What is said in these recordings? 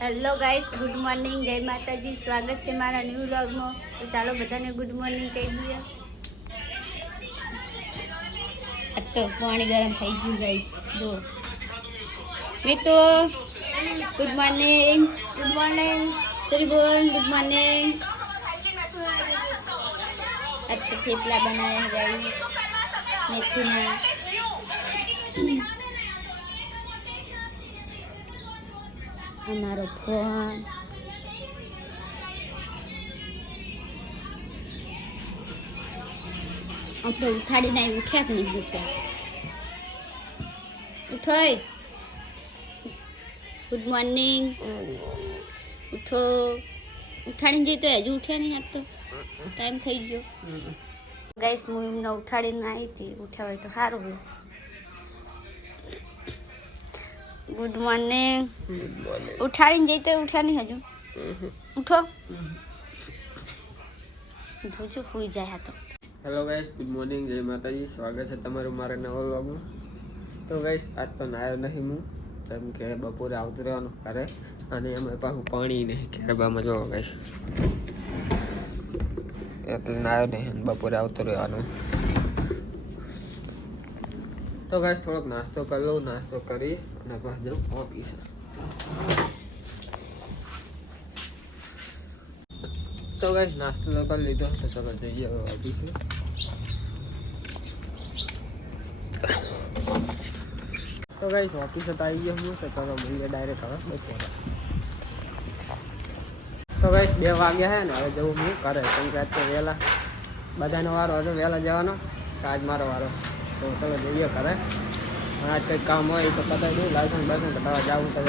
Hello guys, good morning, જય માતાજી. સ્વાગત છે મારા ન્યૂ વ્લોગમાં. તો ચાલો બધાને ગુડ મોર્નિંગ કહી દઈએ. આ તો પાણી ગરમ થઈ ગયું ગાઈસ. જો Mitu, good morning. Good morning Tribhuvan, good morning. आज तो थेपला बनाया गाइस मेथीना. हमारो फोन આપણે ઉઠાડીને ઉઠ્યા જ નહીં ઉઠ્યા. ઉઠોય, ગુડ મોર્નિંગ. ઉઠો. ઉઠાડીને જઈ તો હજુ ઉઠ્યા નહીં. આજ તો ટાઈમ થઈ ગયો ગાઈસ. હું એમને ઉઠાડીને આવી હતી. ઉઠ્યા હોય તો સારું હોય. Good morning. ઉઠાડીને જઈ તો ઉઠ્યા નહીં હજુ. ઉઠો. જોજો સુઈ જાય તો. હેલો ગાઈસ, ગુડ મોર્નિંગ, જય માતાજી. સ્વાગત છે તમારું મારા નવા વ્લોગમાં. તો ગાઈસ, આજ તો નાયો નહીં હું, જેમ કે બપોરે આવતું રહેવાનું ઘરે, અને એમાં પાછું પાણી નહીં ખેરબામાં. જોવો ગાઈસ, એટલે નાયો નહીં, બપોરે આવતું રહેવાનું. તો ગાઈસ, થોડોક નાસ્તો કરી લઉં. નાસ્તો કરી અને પાછું જાઉં ઓફિસ. તો ગાઈસ, નાસ્તો તો કરી લીધો, તો ચલો જઈએ હવે ઓફિસે. તો ગાઈસ, ઓફિસે તો આવી ગયો હું, તો ચલો મળીએ ડાયરેક્ટ હવે બપોરે. તો ગાઈસ, 2 વાગ્યા છે ને હવે જવું હું કરે, કેમ કે આજ તો વહેલા બધાનો વારો હતો વહેલા જવાનો. આજ મારો વારો, તો ચલો જઈએ કરે. આજ કંઈક કામ હોય તો પતાવી દઉં. લાયસન્સ બાયસન્સ કઢાવવા જવું તો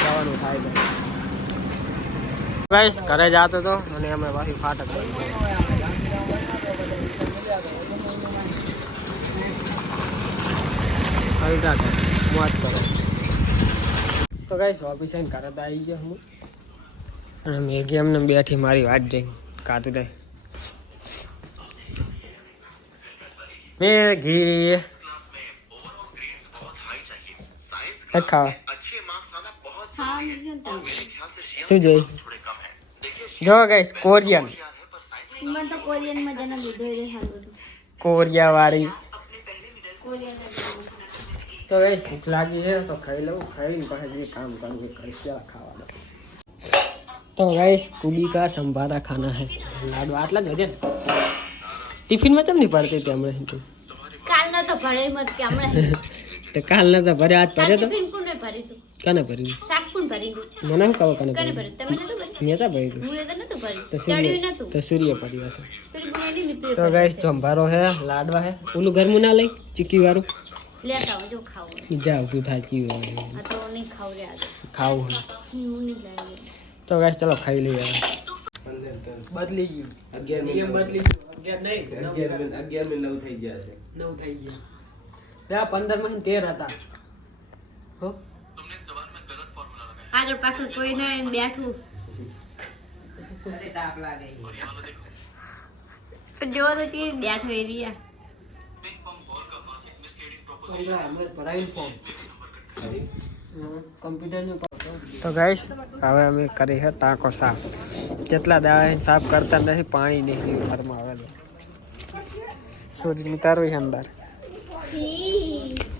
જવાનું થાય છે. ગાઈસ, ઘરે જતો હતો અને અમે પાછી ફાટક કરી મોજ કરો. તો ગાઈસ, ઓફિસ આવીને ઘરે તો આવી ગયો હું, અને મેગી એમને બેઠી મારી વાત જઈ કાતું દે મેગી ખાવા. શું જોઈ? જો ગાઈસ, કોરિયન. મને તો કોરિયન માં જન્મ લીધો એ સારું હતું. કોરિયા વાળી. તો ગાઈસ, ભૂખ લાગી છે તો ખાઈ લઉં. ખાઈને પછી જે કામ કરવું કરી ક્યાં ખાવાનું. તો ગાઈસ, કુબી કા સંભારા ખાના હે. લાડુ આટલા જ વધે ને. ટિફિનમાં કેમ નહીં પડતી તે હમણાં? કાલ ન તો ભરે મત કે હમણાં તો કાલ ન તો ભરે, આજ ભરે તો ટિફિન કોને ભરી તું? કને ભર્યું? શાક કોણ ભરી તું? મને એમ કહો કને કને ભર્યું? ભરી? તમે નતો ભરી? મેં તો ભર્યું. હું એ તો નતો ભરી. તો ચડ્યું નતું. તો સૂર્ય ભર્યું હશે. સરી બોલી લીધું. તો ગાઈસ, સંભારો હે, લાડવા હે. ઓલું ગરમું ના લઈ ચીકી વાળું લેતા આવો જો ખાવ. જા ઊભું થાય ચીવું આ તો નહીં ખાવ રે આજે. ખાવું હે. હું નહીં લાવી. તો ગાઈસ, ચલો ખાઈ લઈએ. બદલી ગયું. 11 બદલી ગયું. 11 નહીં, 9 થઈ ગયા છે. 9 થઈ ગયા. 15 માં 13 હતા. હો, આગળ પાછળ કોઈ ના બેઠું. જો તો ચી બેઠો એરિયા. તો ગાઈસ, હવે અમે કરી છે ટાંકો સાફ. કેટલા દાડા સાફ કરતા નથી, પાણી નહીં ઘરમાં આવેલું. સૂર્ય ઉતારવું છે અંદર.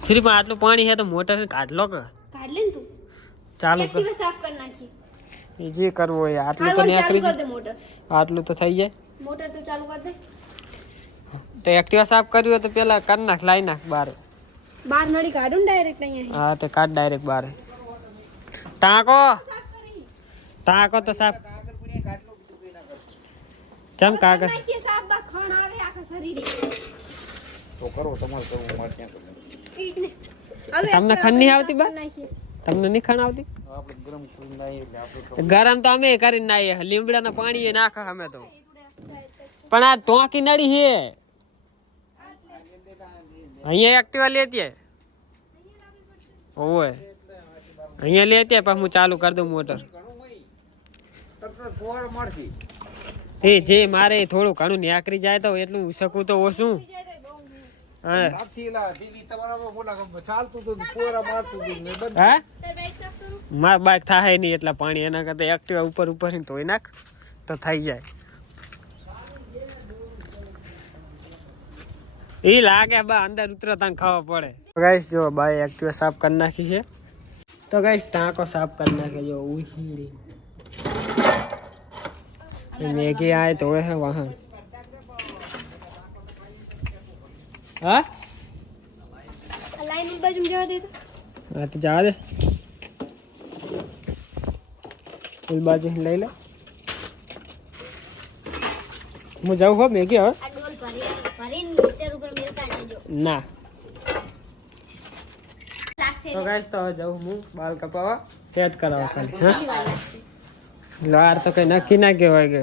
શ્રીમાં આટલું પાણી છે તો મોટર કાઢ લો કે કાઢ લે ને તું. ચાલુ કર. એક્ટિવા સાફ કરી નાખી. એ જે કરવું હોય. આટલું તો નીકળી જાય. મોટર આટલું તો થઈ જાય. મોટર તો ચાલુ કર દે. તો એક્ટિવા સાફ કર્યું હોય તો પેલા કરી નાખ, લાઈ નાખ બહાર. બાર નળી કાઢું ને ડાયરેક્ટ અહીંયા. હા, તો કાઢ ડાયરેક્ટ બહાર. ટાંકો ટાંકો તો સાફ. ચમ કાગળ નાખીએ સાફ બા ખણ આવે આખા શરીરે. તો કરો તમારે કરવું, મારે ક્યાં કરવું. તમને ખણ નહીં આવતી બા? તમને નહીં ખણ આવતી? આપણે ગરમ કરીને નાહીએ એટલે આપણે ગરમ તો અમે કરીને નાહીએ. લીમડાના પાણી નાખે અમે તો. પણ આ ટોંકી નડી છે. અહીંયા એક્ટિવા લેતી ઓય, અહીંયા લેતી પછી હું ચાલુ કરી દઉં મોટર. એ જે મારે થોડું ઘણું ન્યાકરી જાય તો એટલું શકું તો ઓછું. હા આથી લા દીદી તમારામાં બોલા ચાલતું હતું પોરા મારતું હતું ને બંધ હા માર બાઈક થાય નહીં એટલા પાણી એના કરતા એક્ટિવા ઉપર ઉપર ધોઈ નાખ તો થઈ જાય ઈ લાગે બા અંદર ઉતરતા ખાવા પડે ગાઈસ જો બાઈ એક્ટિવા સાફ કરી નાખી છે તો ગાઈસ ટાંકો સાફ કરી નાખે જો ઉહીડી મેગી આય તો હે વાહન હા લાઈન બાજુ જવા દે તો હા તો જવા દે ફૂલ બાજુ લઈ લે હું જાઉં હો મેગી હવે આ ડોલ ભરીને મીટર ઉપર મેલતા જજો ના લાગશે તો ગાઈસ તો હવે જાઉં હું બાલ કપાવા સેટ કરાવવા ખાલી હા કેટલી વાર લાગશે લાર તો કઈ નક્કી ના કહેવાય કે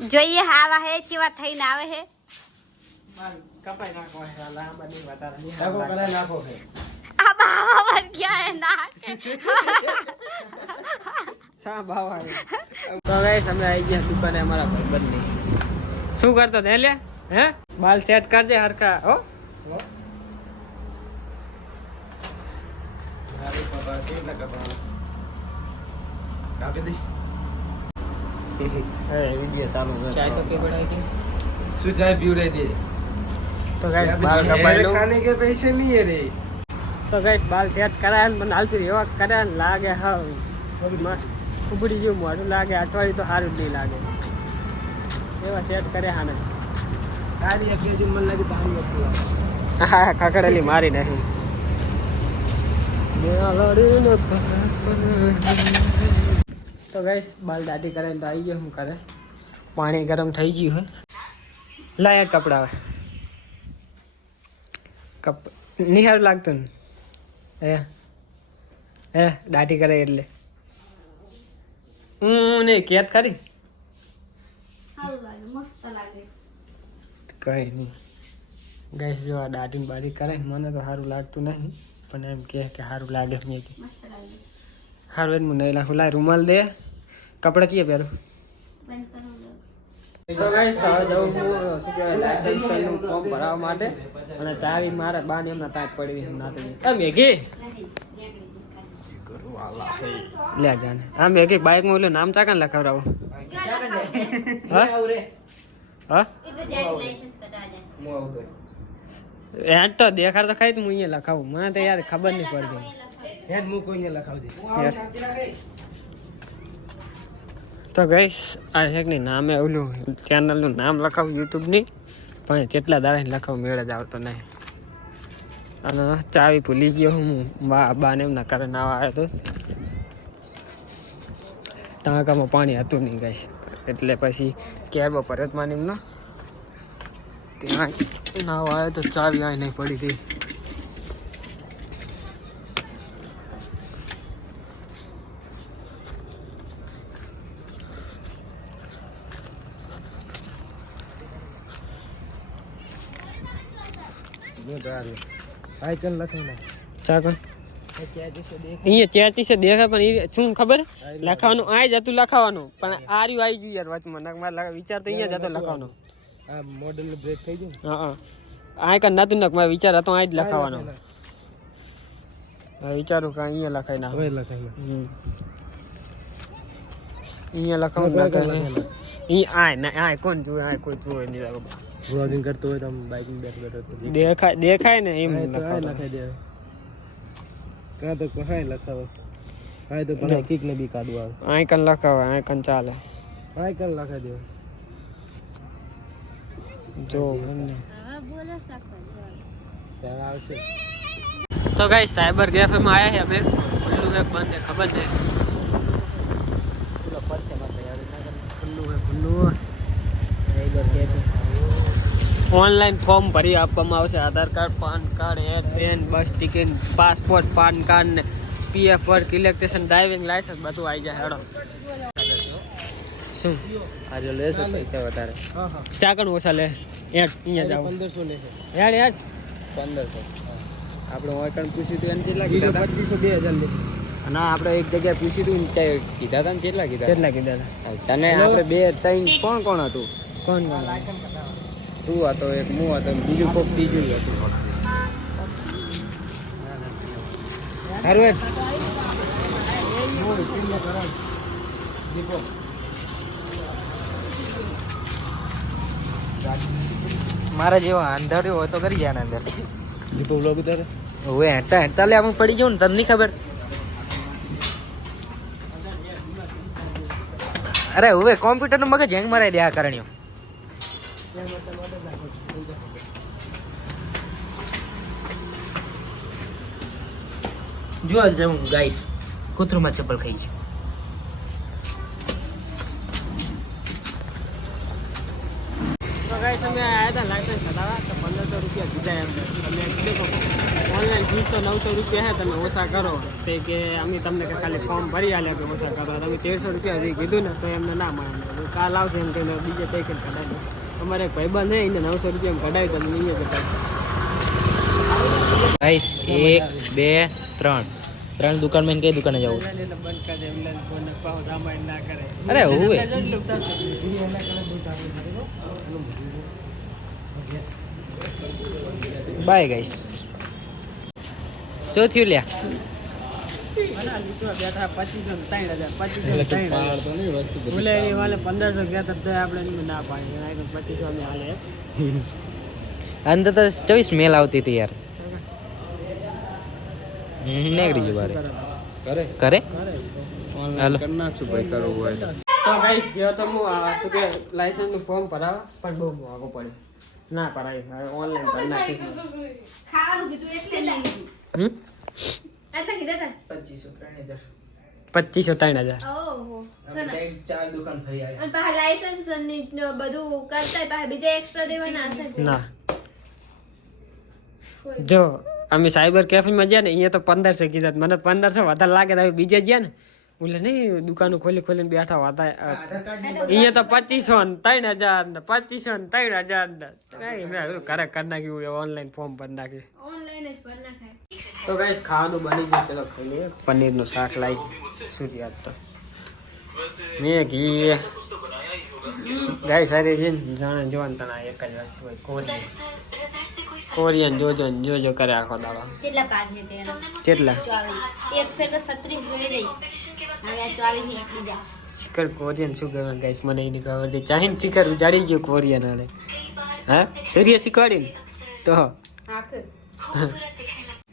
જોઈએ આવા હે ચેવા થઈને આવે હે કપાઈ નાખો લાંબા નહીં વધારે નાખો કરે નાખો છે આ બાવા પર ગયા હે ના સા ભાવ આવે તો ગાઈસ અમે આવી ગયા દુકાને અમારા ભાઈબંધની શું કરતો ને લે હે બાલ સેટ કરજે હરખા હો અરે બાબા છે ના કપા કાપી દઈશ એ વિડિયો ચાલુ છે ચાય તો કે બડાઈ કે શું ચાય પીવડાઈ દે તો ગાઈસ બાલ કપાઈ લો ખાने के पैसे नहीं है रे તો ગાઈસ બાલ સેટ કરાય મને હાલતું એવા કરે ને લાગે હા મસ્ત ઉબડી જેવું મોઢું લાગે અઠવાડિયું તો સારું જ નહીં લાગે એવા સેટ કરે હા ને તારી એક જે મને લાગે તારી વસ્તુ હા ખકડેલી મારી નહીં તો ગાઈસ બાલ દાઢી કરે તો આવી ગયો શું કરે પાણી ગરમ થઈ ગયું હે લાયા કપડા હવે નહીં સારું લાગતું ને હે દાઢી કરે એટલે હું નહીં કેત ખરી સારું લાગે મસ્ત લાગે કઈ નહીં ગાઈસ જો આ દાઢી બાઢી કરે ને મને તો સારું લાગતું નહીં પણ એમ કે સારું લાગે મેં મસ્ત લાગે સારું એમ નહીં લાગું લાય રૂમાલ દે કપડાં ચીએ પહેરું બંધ કરો તો ગાઈસ તો હવે જવું હું શું કહેવાય લાયસન્સ પેનનું ફોર્મ ભરાવવા માટે અને ચાવી મારે બાને એમના તાક પડી નાતી મેઘી લે જાને હા મેઘી બાઇકમાં ઓલું નામ ચાકાને લખાવડાવું હા હા એ તો જાય લાયસન્સ કઢાવા જાય હું આવતો યાર તો દેખાડ તો ખાઈ હું અહીંયા લખાવું મને તો યાર ખબર નહીં પડતી હેડ હું કોઈને લખાવજે તો ગઈશ આ છે કે નામે ઓલું ચેનલનું નામ લખાવું યુટ્યુબની પણ કેટલા દાડા લખાવું મેળ જ આવતો નહીં અને ચાવી ભૂલી ગયો હું બાને એમના ઘરે નાવા આવ્યો હતો ટાંકામાં પાણી હતું નહીં ગઈશ એટલે પછી કેરબો ભરતમાં એમનો ત્યાં નાવા આવ્યો તો ચાવી આ નહીં પડી હતી આઈકન લખાઈ ચાકણ ના ક્યાં જશે દેખ અહીંયા ચેચી છે દેખાય પણ એ શું ખબર લખાવાનું આ જ હતું લખાવાનું પણ આ રહ્યું આવી ગયું યાર વચમાં મારે વિચાર તો અહીંયા જ હતો લખવાનો આ મોડેલ બ્રેક થઈ ગયું હા આ કઈ નતું નક મારો વિચાર હતો આ જ લખાવાનો વિચારું કે અહીંયા લખાઈ ના હવે લખાઈ ના અહીંયા લખાવું અહીંયા આ ના આ કોણ જોવે આ કોઈ જોવે નહીં લાગે વ્લોગિંગ કરતો હોય તો બાઇકિંગ બેઠો દેખાય ને એમ તો આ લખાઈ દે કાં તો કહાય લખાવો હા તો પણ કિક ને બી કાઢવા આવે આઈકન લખાવે આઈકન ચાલે આઈકન લખાઈ દે જો હવે બોલો શકતો ત્યારે આવશે તો ગાઈસ સાયબર કેફેમાં આયા છે અમે ખુલ્લું છે બંધ છે ખબર છે ઓનલાઈન ફોર્મ ભરી આપવામાં આવશે Aadhaar card PAN card PAN bus ticket passport PAN card ને PF work electrician driving licence બધું આવી જાય હેડો શું આજે લેશે પૈસા વધારે હા હા ચાકણ ઓછા લે અહીંયા જાવ 1500 લેશે યાર 1500 આપણે ઓયકણ પૂછ્યું તો એને કેટલા કીધા 2500 2000 લે ના આપણે એક જગ્યાએ પૂછી તું કીધા હતા ને કેટલા કીધા હતા તને આપણે 2 3 કોણ હતું કોણ તું હતો એક હું હતો ને બીજું કોક ત્રીજું હતું મારા જેવો અંધાર્યો હોય તો કરી જાય અંદર દીપો બ્લોગ ઉતારે હવે હેઠા હેઠા લે આમ પડી ગયું ને તને નહીં ખબર અરે હવે કોમ્પ્યુટર નું મગજ હેંગ મરાઈ દે આ કરણ્યો જો જમ ગાઈસ કૂતરું માં ચપ્પલ ખાઈ ગયું તો ગાઈસ અમે આવ્યા હતા લાઇસન્સ કઢાવવા તો 1500 રૂપિયા કીધા એમને તમે દેખો ઓનલાઈન ફીસ તો 900 રૂપિયા છે તમે ઓછા કરો તે કે અમે તમને કે ખાલી ફોર્મ ભરી આલ્યા કે ઓછા કરો તમે 1300 રૂપિયા હજી કીધું ને તો એમને ના માને કાલ આવશે એમ કહીને બીજે કઈ કઈ કઢાવી અમારે એક ભાઈબંધ છે એને 900 રૂપિયા કઢાવી તો નહીં કઢાવી ગાઈસ 1 2 3 ત્રણ દુકાનમાં કઈ દુકાને જવું બંધ કરી દે એમને કોને પાવ રામાયણ ના કરે અરે હવે બાય ગાઈસ શું થયું લ્યા બેઠા 2500 બોલે એ વાલે 1500 ગયા તો આપણે ના પાડી 2500 અમે હાલે અંદર તો 24 મેલ આવતી હતી યાર નેગડી જો બારે કરે હાલો તો ગાઈસ જે તો હું શું કે લાયસન્સ નું ફોર્મ ભરાવા પણ બહુ મોંઘું પડે ના ભરાય ઓનલાઈન કરી નાખી ખાવાનું કીધું એટલે લઈ હમ એટલે કીધા તા 2500 3000 ઓહો ચાર દુકાન ફરી આવ્યા અને પાછા લાયસન્સ ની બધું કરતા પાછા બીજા એક્સ્ટ્રા દેવાના હશે ના જો અમે સાયબર કેફેમાં ગયા ને અહીંયા તો 1500 કીધા મને 1500 વધારે લાગે તો બીજે ગયા ને બોલે નહીં દુકાનો ખોલી ખોલીને બેઠા હતા અહીંયા તો 2500 ને 3000 ને 2500 ને 3000 ને કરે કરી નાખ્યું ઓનલાઈન ફોર્મ ભરી નાખ્યું ઓનલાઈન જ ભર નાખાય તો ગાઈસ ખાવાનું બની ગયું ચલો ખાઈ લઈએ પનીરનું શાક લાવી શું યાદ તો મેં ઘી ગાઈસ સારી છે ને જાણે જોવાનું તને એક જ વસ્તુ હોય કોરિયન જોજો કરે આખો દાડો કેટલા પાક છે તેનો કેટલા 24 એક ફેર તો 36 જોઈ રહી હવે આ 24 ની બીજા શિખર કોરિયન શું કહેવાય ગાઈસ મને એની ખબર છે ચાહીને શિખર ઉજાડી ગયું કોરિયન અને હા સૂર્ય શીખવાડીને તો આખે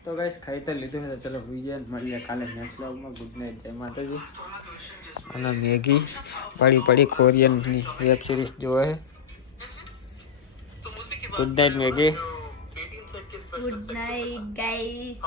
તો ગાઈસ ખાઈ તો લીધું છે ચલો વિજય મળીએ કાલે નેક્સ્ટ વ્લોગમાં ગુડ નાઇટ જય માતાજી અને મેગી પડી કોરિયનની વેબ સિરીઝ જોવે good night Maggi good night guys